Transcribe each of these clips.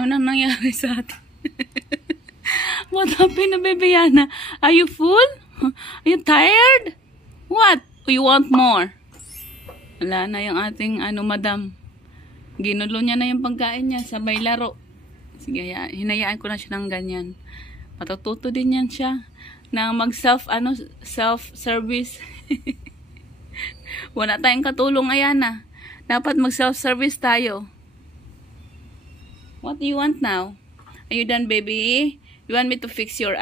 Ano nang nangyari sa atin? What happened to Baby Yana? Are you full? Are you tired? What? You want more? Wala na yung ating madam. Ginulo niya na yung pagkain niya. Sabay laro. Sige, hinayaan ko na siya ng ganyan. Matututo din yan siya na mag self-service. Wala tayong katulong, Ayana. Dapat mag self-service tayo. What do you want now? Are you done, baby? You want me to fix your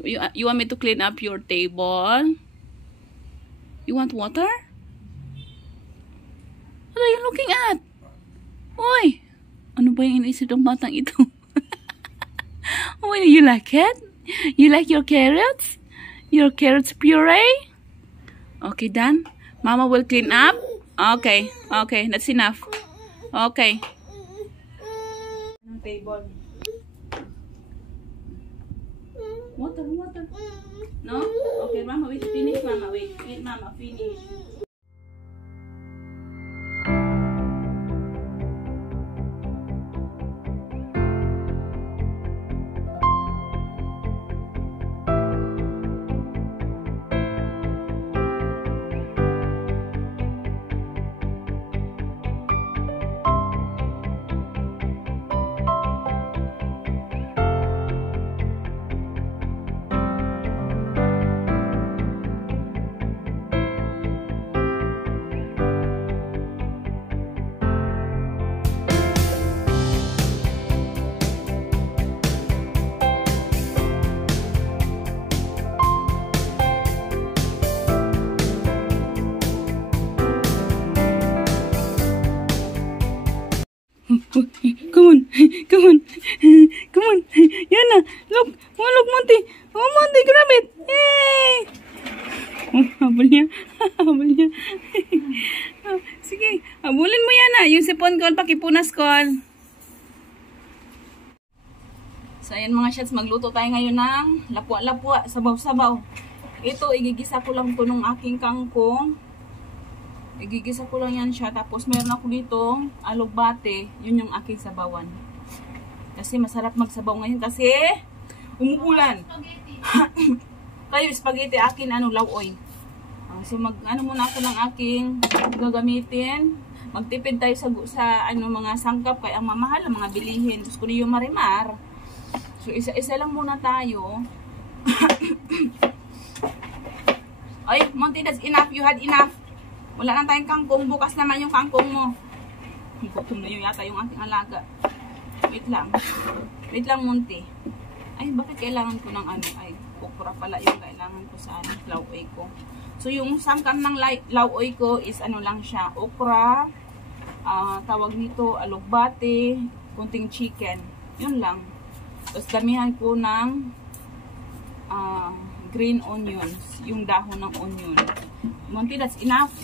You want me to clean up your table? You want water? What are you looking at? Uy! Ano ba yung iniisip ng batang ito? Oh, you like it? You like your carrots? Your carrots puree? Okay, done? Mama will clean up? Okay. Okay, that's enough. Okay. Table. Water. No? Okay, Mama, wait. Finish, Mama. Wait, Mama. Finish. Come on. Yana, look, Monty. Oh, Monty, grab it. Yay! Oh, habol niya. Sige, habulin mo Yana. Yung sipon ko, pakipunas ko. So, ayan mga shots, magluto tayo ngayon ng lapwa-lapwa, sabaw-sabaw. Ito, igigisa ko lang to ng aking kangkong. Igigisa ko lang yan siya. Tapos meron ako dito alugbate. Yun yung aking sabawan. Kasi masarap magsabaw ngayon kasi umuulan. Kayo spaghetti akin lauoy. So muna ako ng aking gagamitin. Magtipid tayo sa mga sangkap kaya ang mamahal ang mga bilihin. Gusto ko yung marimar. So isa-isa lang muna tayo. Ay, Monty, that's enough. You had enough. Wala na tayong kangkong. Bukas naman yung kangkong mo. Gutom na yun yata yung ating alaga. Wait lang. Wait lang, Monty. Ay, bakit kailangan ko ng Ay, okra pala yung kailangan ko sa lauoy ko. So, yung sangkap ng lauoy ko is lang siya. Okra, tawag nito, alugbate, kunting chicken. Yun lang. Tapos, damihan ko ng green onions. Yung dahon ng onion. Monty, that's enough.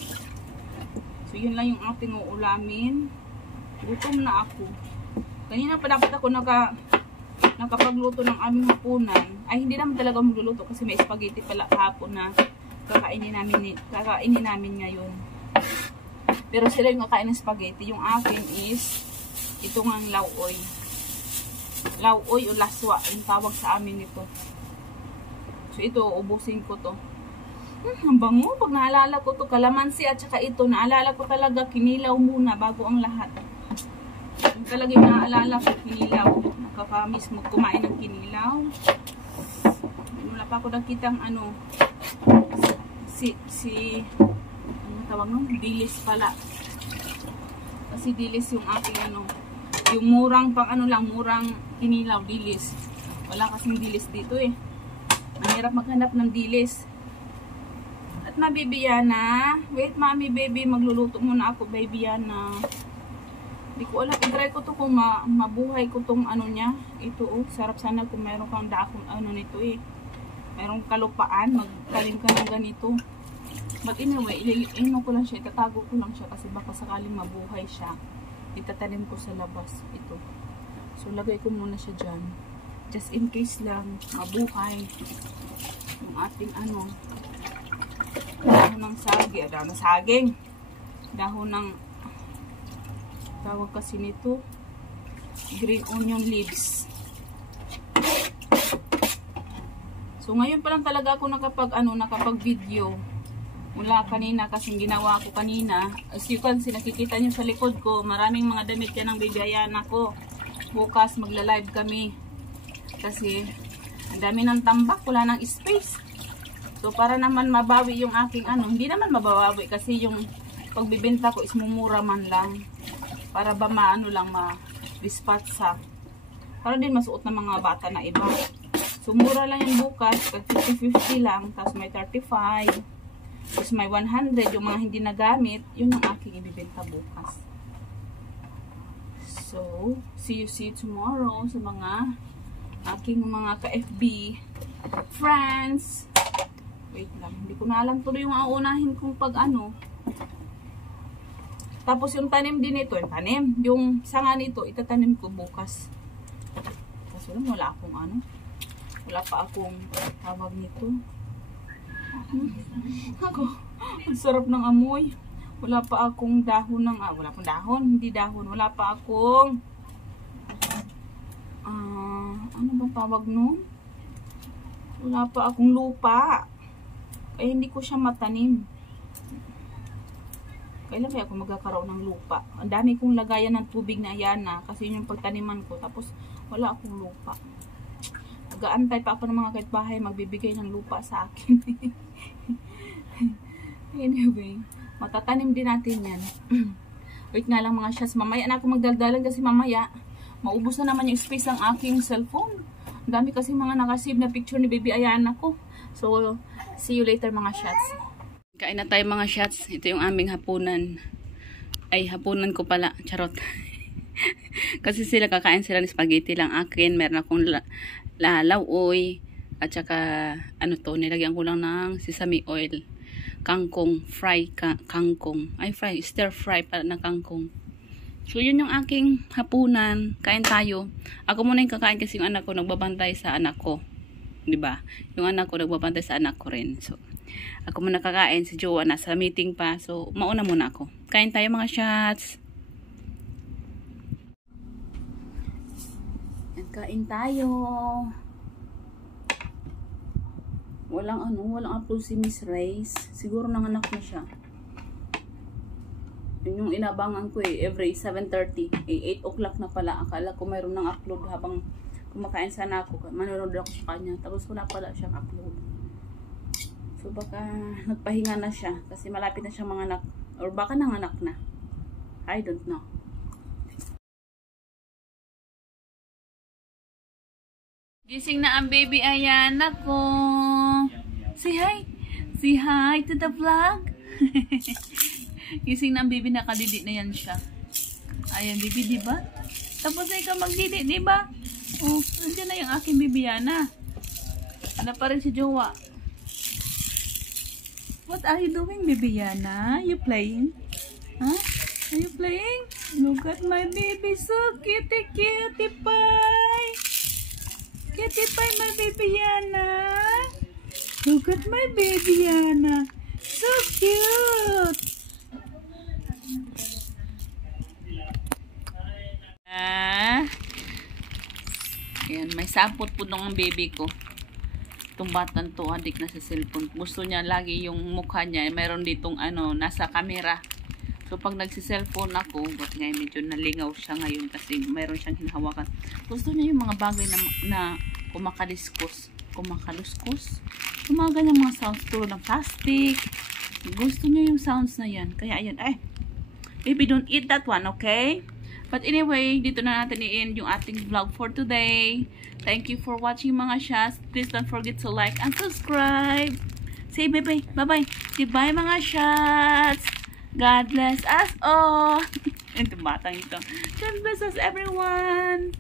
So, yun lang yung ating uulamin. Gutom na ako. Kanina pa dapat ako nakapagluto ng aming hapunan. Ay, hindi naman talaga magluluto kasi may spaghetti pala kahapon na kakainin namin ngayon. Pero sila yung kakain ng spaghetti. Yung akin is ito ngang lauoy. Lauoy o laswa. Yung tawag sa amin ito. So, ito, ubusin ko to. Ang bango. Pag naalala ko to, kalamansi at saka ito, naalala ko talaga, kinilaw muna bago ang lahat. Yung talaga yung naalala ko, kinilaw. Nakakamiss mo kumain ng kinilaw. Wala pa ako nakitang ano tawag nung? Dilis pala. Kasi dilis yung aking yung murang murang kinilaw, dilis. Wala kasing dilis dito eh. Mahirap maghanap ng dilis. At Baby Yana, wait Mami Baby, magluluto muna ako Baby Yana. Hindi ko alam, i-try ko to kung mabuhay ko tong niya. Ito sarap sana kung meron kang dakong nito eh. Merong kalupaan, magtanim ka ng ganito. But anyway, ko lang siya, itatago ko lang siya kasi baka sakaling mabuhay siya. Itatanim ko sa labas, ito. So lagay ko muna siya dyan. Just in case lang, mabuhay. Yung ating dahon ng saging, dahon ng tawag kasi nito green onion leaves. So ngayon pa lang talaga ako nakapag-video. Mula kanina kasi ginawa ko kanina. As you can see, nakikita nyo sa likod ko, maraming mga damit yan ng Baby Ayana ko. Bukas magla-live kami. Kasi ang dami ng tambak, wala ng space. So para naman mabawi yung aking hindi naman mababawi kasi yung pagbibenta ko is mumura man lang. Para ba ma-dispatch sa. Para din masuot ng mga bata na iba. So mura lang yung bukas, 50-50 lang, tapos may 35. Tapos may 100, yung mga hindi nagamit, yun ang aking ibibenta bukas. So, see you tomorrow sa mga aking mga ka-FB friends. Wait lang, hindi ko na alam tuloy yung aunahin kong Tapos yung tanim din ito, yung sanga nito, itatanim ko bukas. Kasi wala akong wala pa akong tawag nito. Ako, ang sarap ng amoy. Wala pa akong dahon wala pang dahon, hindi dahon. Wala pa akong ano ba tawag nun? Wala pa akong lupa. Kaya hindi ko siya matanim. Kailan kaya ako magkakaroon ng lupa? Ang dami kong lagayan ng tubig na Ayana kasi yun yung pagtaniman ko. Tapos wala akong lupa. Nag-aantay pa ako ng mga kapitbahay magbibigay ng lupa sa akin. Anyway, matatanim din natin yan. Wait nga lang mga shots. Mamaya na ako magdaldalan kasi mamaya maubos na naman yung space ng aking cellphone. Ang dami kasi mga nakasave na picture ni Baby Ayana ko. So, see you later mga shots. Kain na tayo mga shots. Ito yung aming hapunan. Ay, hapunan ko pala. Charot. Kasi kakain sila ng spaghetti lang. Akin, meron akong lalawoy. At saka, nilagyan ko lang ng sesame oil. Kangkong, kangkong. Ay, stir fry pala na kangkong. So, yun yung aking hapunan. Kain tayo. Ako muna yung kakain kasi yung anak ko nagbabantay sa anak ko. Diba? Yung anak ko nagbabantay sa anak ko rin. So, ako muna kakain. Si Jowa nasa meeting pa. So, mauna muna ako. Kain tayo mga shots. Kain tayo. Walang upload si Miss Reyes. Siguro nanganak na siya. Yun yung inabangan ko every 7:30. 8 o'clock na pala. Akala ko mayroon ng upload habang kumakain sana ako. Manonood ako sa kanya. Tapos wala pala siyang upload. So baka nagpahinga na siya. Kasi malapit na siyang manganak. Or baka nanganak na. I don't know. Gising na ang Baby Ayana ko. Say hi. Say hi to the vlog. Gising na ang baby, nakadidi na yan siya. Ayan, baby, diba? Tapos na ikaw magdidi, diba? Oh, nandiyan na yung aking Baby Ayana. Ano pa rin si Jowa? What are you doing, Baby Ayana? You playing? Huh? Are you playing? Look at my baby, so cutie, cutie pie. Cutie pie, my Baby Ayana. Look at my Baby Ayana. So cute. Ayan, may sapot po ng baby ko. Itong batang to, adik na sa cellphone. Gusto niya lagi yung mukha niya, mayroon ditong nasa camera. So pag nagsi-cellphone ako, but ngayon medyo nalingaw siya ngayon kasi mayroon siyang hinahawakan. Gusto niya yung mga bagay na kumakaliskus. Yung mga ganyang mga sounds tulad ng plastic. Gusto niya yung sounds na yan. Kaya ayan, baby, don't eat that one, okay? But anyway, dito na natin i-end yung ating vlog for today. Thank you for watching mga shots. Please don't forget to like and subscribe. Say bye-bye. Bye-bye. Goodbye mga shots. God bless us all. Ito batang ito. God bless us everyone.